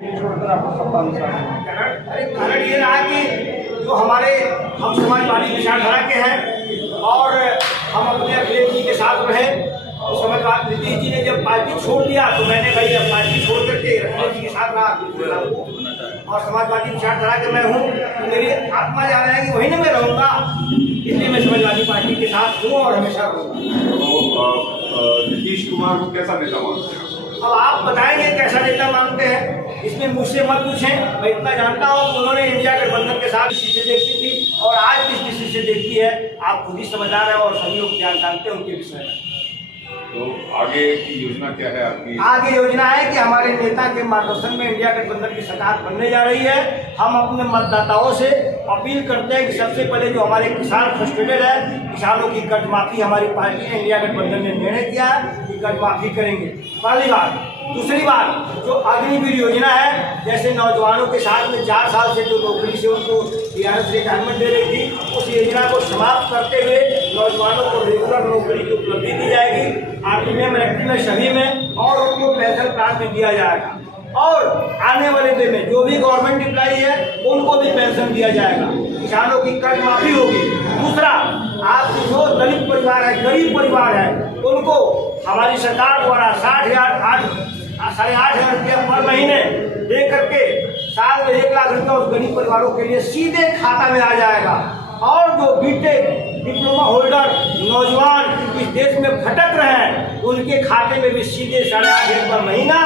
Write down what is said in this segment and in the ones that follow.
कारण ये रहा कि जो हम समाजवादी विचारधारा के हैं और हम अपने अखिलेश जी के साथ रहे। तो समाजवादी नीतीश जी ने जब पार्टी छोड़ दिया तो मैंने भाई पार्टी छोड़ करके अखिलेश जी के साथ रहा और समाजवादी विचारधारा के मैं हूँ, तो मेरी आत्मा जा रहा है कि वहीं मैं रहूँगा, इसलिए मैं समाजवादी पार्टी के साथ हूँ और हमेशा रहूँगा। नीतीश कुमार को कैसा नेता मानते हैं? अब आप बताएंगे कैसा नेता मानते हैं, इसमें मुझसे मत पूछें। मैं इतना जानता हूँ कि उन्होंने इंडिया गठबंधन के साथ दृष्टि से देखी थी और आज किस दृष्टि से देखती है, आप खुद ही समझदार हैं और सभी लोग जानते हैं उनके विषय में। तो आगे की योजना क्या है आपकी? आगे योजना है कि हमारे नेता के मार्गदर्शन में इंडिया गठबंधन की सरकार बनने जा रही है। हम अपने मतदाताओं से अपील करते हैं कि सबसे पहले जो हमारे किसान फ्रस्ट्रेटेड है, किसानों की कर्ज माफी हमारी पार्टी ने इंडिया गठबंधन ने निर्णय किया है कि कर्ज माफी करेंगे, पहली बात। दूसरी बात, जो अग्निवीर योजना है, जैसे नौजवानों के साथ में 4 साल से जो नौकरी से उनको टीआरएस रिटायरमेंट दे रही थी, उस योजना को समाप्त करते हुए नौजवानों को रेगुलर नौकरी की उपलब्धि दी जाएगी, आर्मी में, मिलिट्री में, सभी में, और उनको पेंशन कार्ड में दिया जाएगा। और आने वाले दिन में जो भी गवर्नमेंट एम्प्लॉई है उनको भी पेंशन दिया जाएगा, किसानों की कर्ज माफी होगी। दूसरा, आप जो दलित परिवार है, गरीब परिवार है, उनको हमारी सरकार द्वारा 8,500 रुपया पर महीने दे करके साल में 1 लाख रुपया उस गरीब परिवारों के लिए सीधे खाता में आ जाएगा। और जो बीटेक डिप्लोमा होल्डर नौजवान इस देश में भटक रहे हैं, उनके खाते में भी सीधे 8,500 रुपये महीना,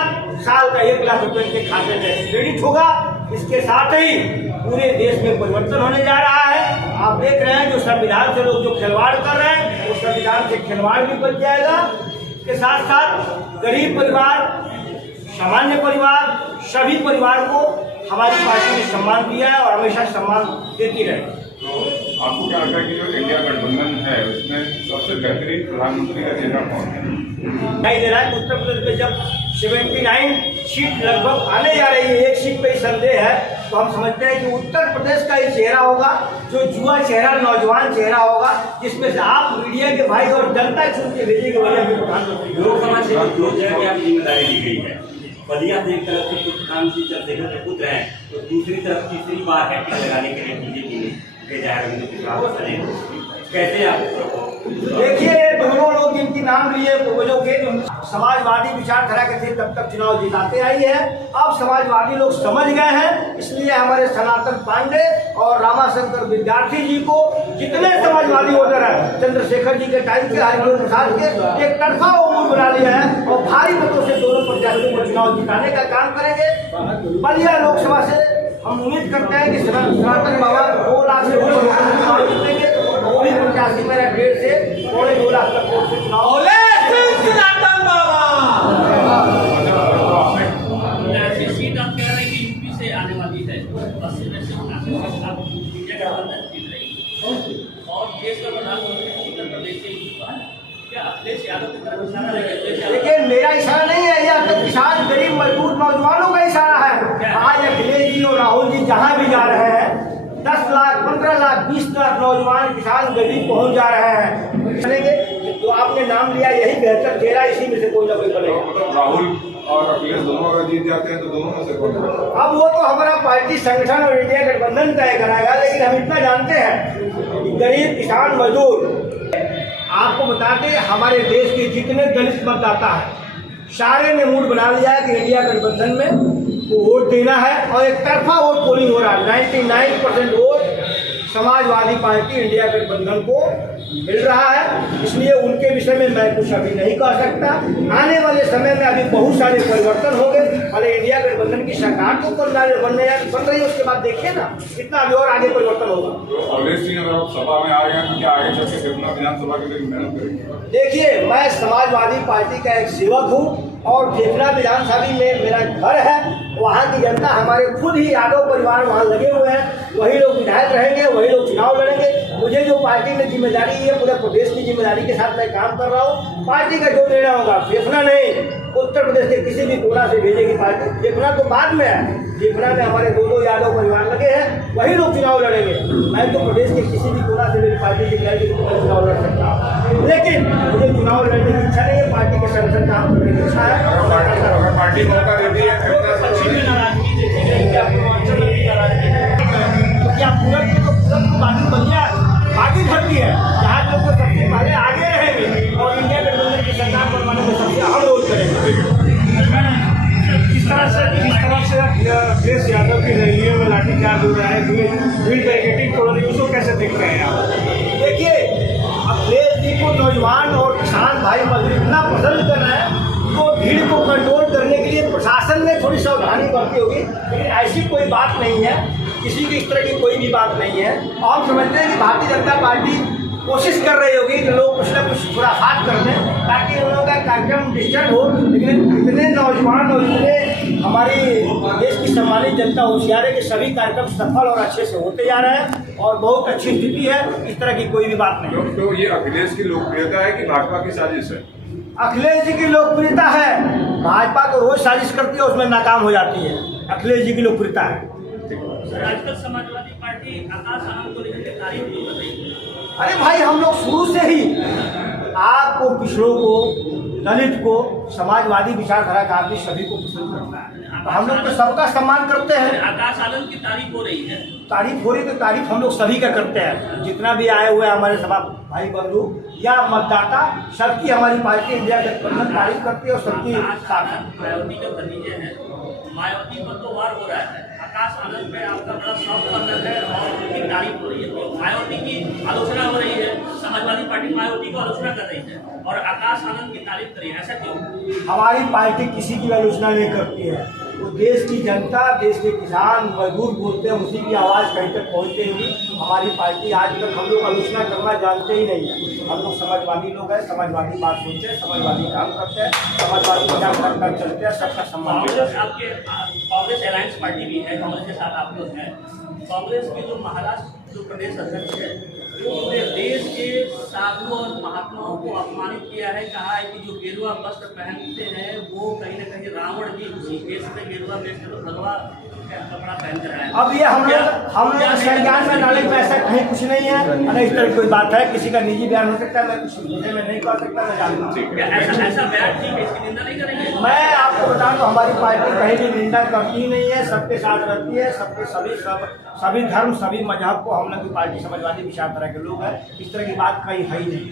साल का 1 लाख रुपये के खाते में क्रेडिट होगा। इसके साथ ही पूरे देश में परिवर्तन होने जा रहा है। आप देख रहे हैं जो संविधान से लोग जो खिलवाड़ कर रहे हैं, उस संविधान से खिलवाड़ भी बच जाएगा। इसके साथ साथ गरीब परिवार, सामान्य परिवार, सभी परिवार को हमारी पार्टी ने सम्मान दिया है और हमेशा सम्मान देती रहे। तो आपको क्या लगता है कि जो इंडिया गठबंधन है उसमें सबसे बेहतरीन प्रधानमंत्री का चेहरा कौन है? नहीं दे रहा है। उत्तर प्रदेश में जब 79 सीट लगभग आने जा रही है, 1 सीट पे ही संदेह है, तो हम समझते हैं कि उत्तर प्रदेश का ही चेहरा होगा, जो युवा चेहरा, नौजवान चेहरा होगा, जिसमें से आप मीडिया के भाई और जनता चुन के भेजेंगे वही अभी प्रधानमंत्री। लोकसभा क्षेत्र 2 जगह की आपकी जिम्मेदारी दी गई है। बलिया से एक तरफ से प्रधानमंत्री चंद्रशेखर के पुत्र हैं, तो दूसरी तरफ तीसरी बार हैट्रिक लगाने के लिए बीजेपी ने भेजा है। कैसे आप देखिए, दोनों लोग जिनकी नाम लिए पूर्वजों के समाजवादी विचारधारा के थे तब तक चुनाव जिताते आई है। अब समाजवादी लोग समझ गए हैं, इसलिए हमारे सनातन पांडे और रामाशंकर विद्यार्थी जी को जितने समाजवादी वोटर हैं, चंद्रशेखर जी के टाइम के, हरिवंश प्रसाद के, एक तरफा उम्मीद बना लिया है और भारी मतों से दोनों प्रत्याशियों को चुनाव जिताने का काम करेंगे। बलिया लोकसभा से हम उम्मीद करते हैं कि सनातन बाबा 2 लाख से चुनाव जीतेंगे। वो भी प्रत्याशी मेरा 1.5 से 2.5 लाख तक वोट से चुनाव सनातन बाबा। ऐसी सीट आप कह रहे हैं कि यूपी से आने वाली है, 80 में से और देश का प्रधानमंत्री उत्तर प्रदेश से क्या अखिलेश यादव की तरफ इशारा है? देखिए, मेरा इशारा नहीं है, यह तो किसान, गरीब, मजदूर, नौजवानों का इशारा है। आज अखिलेश जी और राहुल जी जहाँ भी जा रहे हैं, 10 लाख, 15 लाख, 20 लाख नौजवान, किसान, गरीब पहुँच जा रहे हैं। चलेंगे तो आपने नाम लिया, यही बेहतर चेहरा, इसी में से कोई ना कोई बनेगा। मतलब राहुल और अखिलेश दोनों अगर जीत जाते हैं तो दोनों में से कौन? अब वो तो हमारा पार्टी संगठन और इंडिया गठबंधन तय कराएगा, लेकिन हम इतना जानते हैं, गरीब, किसान, मजदूर, आपको बताते हमारे देश के जितने दलित मतदाता हैं, सारे ने मूड बना लिया है कि इंडिया गठबंधन में वोट देना है और एक तरफा वोट पोलिंग हो रहा है। 99% वोट समाजवादी पार्टी इंडिया गठबंधन को मिल रहा है। इसलिए उनके विषय में मैं कुछ अभी नहीं कह सकता। आने वाले समय में अभी बहुत सारे परिवर्तन होंगे। पहले इंडिया गठबंधन की सरकार को बन रही है, उसके बाद देखिए ना कितना अभी और आगे परिवर्तन होगा। तो अवधेश सिंह अगर सभा में आ गए तो क्या आगे चल के फेफना विधानसभा के लिए मेहनत करेंगे? देखिए, मैं समाजवादी पार्टी का एक सेवक हूँ और फेफना विधानसभा में मेरा घर है। वहाँ की जनता, हमारे खुद ही यादव परिवार वहाँ लगे हुए हैं, वही लोग विधायक रहेंगे, वही लोग चुनाव लड़ेंगे। मुझे जो पार्टी में जिम्मेदारी है, पूरे प्रदेश की जिम्मेदारी के साथ मैं काम कर रहा हूँ। पार्टी का जो निर्णय होगा, फेफना नहीं, उत्तर प्रदेश के किसी भी कोना से भेजेगी पार्टी। फेफना तो बाद में है, फेफना में हमारे 2 यादव परिवार लगे हैं, वही लोग चुनाव लड़ेंगे। मैं तो प्रदेश के किसी भी कोना से मेरी पार्टी की चुनाव लड़ सकता हूँ, लेकिन मुझे चुनाव लड़ने की इच्छा नहीं है। पार्टी के संगठन काम करने की इच्छा है। पार्टी मौका देती है, नाराजगी अखिलेश यादव की रैलियों में लाठीचार्ज हो रहा है, भीड़ बैरिकेडिंग तोड़ रही है, उसको कैसे देख रहे हैं आप? देखिए, अखिलेश जी को नौजवान और किसान भाई मजदूर इतना पसंद कर रहे हैं, तो भीड़ को कंट्रोल करने के लिए प्रशासन ने थोड़ी सावधानी बरती होगी, लेकिन ऐसी कोई बात नहीं है, किसी की इस तरह की कोई भी बात नहीं है। और हम समझते हैं कि भारतीय जनता पार्टी कोशिश कर रही होगी कि लोग कुछ ना कुछ खुराफात कर दें ताकि उन लोगों का कार्यक्रम डिस्टर्ब हो, लेकिन इतने नौजवान और इतने हमारी देश की सम्मानित जनता होशियार है कि सभी कार्यक्रम सफल और अच्छे से होते जा रहे हैं और बहुत अच्छी स्थिति है, इस तरह की कोई भी बात नहीं। तो ये अखिलेश की लोकप्रियता है कि भाजपा की साजिश है? अखिलेश जी की लोकप्रियता है, भाजपा तो रोज साजिश करती है, उसमें नाकाम हो जाती है। अखिलेश जी की लोकप्रियता है। आजकल समाजवादी पार्टी आकाश आनंद को लेकर तारीफ क्यों कर रही है? अरे भाई, हम लोग शुरू से ही आपको, पिछड़ों को, दलित को, समाजवादी विचारधारा का आदमी सभी को पसंद करता है, तो हम लोग तो सबका सम्मान करते हैं। आकाश आनंद की तारीफ हो रही है, तारीफ हो रही तो तारीफ हम लोग सभी का करते हैं, जितना भी आए हुए हमारे सभा भाई बंधु या मतदाता, सबकी हमारी पार्टी इंडिया गठबंधन तारीफ करती है और सबकी साथ है। मायावती का भतीजे है, मायावती पर तो वार हो रहा है, आकाश आनंद पे आपका बड़ा सॉफ्ट कॉर्नर है और उनकी तारीफ हो रही है, तो मायावती की आलोचना हो रही है, समाजवादी पार्टी मायावती को आलोचना कर रही है और आकाश आनंद की तारीफ कर रही है, ऐसा क्यों? हमारी पार्टी किसी की आलोचना नहीं करती है, वो देश की जनता, देश के किसान मजदूर बोलते हैं, उसी की आवाज़ कहीं तक पहुँचते हुई हमारी पार्टी आज तक हम लोग आलोचना करना जानते ही नहीं है। हम लोग समाजवादी लोग हैं, समाजवादी बात सुनते हैं, समाजवादी काम करते हैं, समाजवादी विचार कर चलते हैं, सबका सम्मान करते हैं। कांग्रेस आपके कांग्रेस अलायंस पार्टी भी है, कांग्रेस के साथ आप लोग हैं। कांग्रेस के जो महाराष्ट्र जो प्रदेश अध्यक्ष है, उन्होंने देश के साधुओं और महात्माओं को अपमानित किया है, कहा है कि जो गेरुआ वस्त्र पहनते हैं वो कहीं न कहीं रावण जी उसी देश में गेरुआ वेश तो भगवा कपड़ा पहन कर आए। अब ये हम लोग संज्ञान में डाले तो ऐसा कहीं कुछ नहीं है, अरे इस तरह की कोई बात है, किसी का निजी बयान हो सकता है, मैं कुछ मुझे में नहीं कर सकता, मैं जानता हूँ। ऐसा बयान ठीक है, इसकी निंदा नहीं करेंगे? मैं आपको बताऊं तो हमारी पार्टी कहीं भी निंदा करती नहीं है, सबके साथ रहती है, सबके सभी धर्म, सभी मजहब को हम लोग की पार्टी समाजवादी विचारधारा के लोग हैं, इस तरह की बात कहीं है ही नहीं।